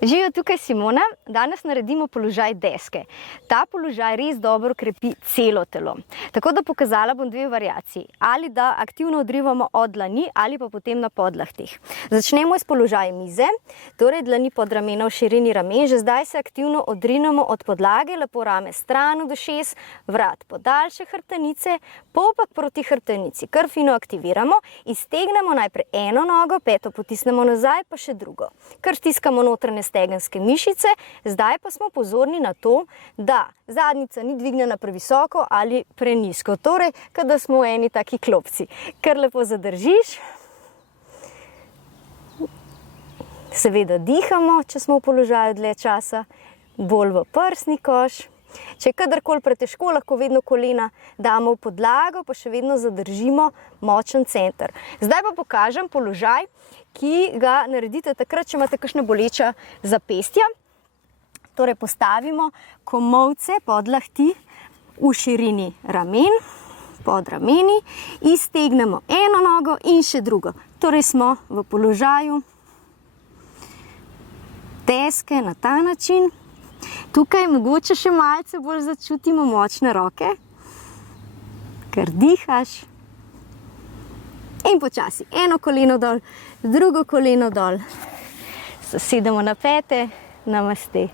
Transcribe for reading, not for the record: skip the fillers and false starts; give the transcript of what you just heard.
Živijo, tukaj Simona. Danes naredimo položaj deske. Ta položaj res dobro krepi celo telo. Tako da pokazala bom dve variaciji. Ali da aktivno odrivamo od dlani ali pa potem na podlahtih. Začnemo s položajem mize, torej dlani pod ramena v širini ramen. Že zdaj se aktivno odrinemo od podlage, lepo rame stran od ušes, vrat podaljše hrbtenice, popak proti hrbtenici. Kar fino aktiviramo, iztegnemo najprej eno nogo, peto potisnemo nazaj, pa še drugo. Kar stiskamo notranje stegenske mišice, zdaj pa smo pozorni na to, da zadnjica ni dvignjena previsoko ali prenizko. Torej, kada smo v eni taki klopci. Kar lepo zadržiš. Seveda dihamo, če smo v položaju dlje časa, bolj v prsni koš. Če je kadarkoli pretežko, lahko vedno kolena damo v podlago, pa še vedno zadržimo močen center. Zdaj pa pokažem položaj, ki ga naredite takrat, če imate kakšne boleča zapestja. Torej postavimo komolce podlahti v širini ramen, pod rameni, iztegnemo eno nogo in še drugo. Torej smo v položaju deske na ta način. Tukaj mogoče še malce bolj začutimo močne roke, ker dihaš. In počasi, eno koleno dol, drugo koleno dol. Zasedemo na pete, namaste.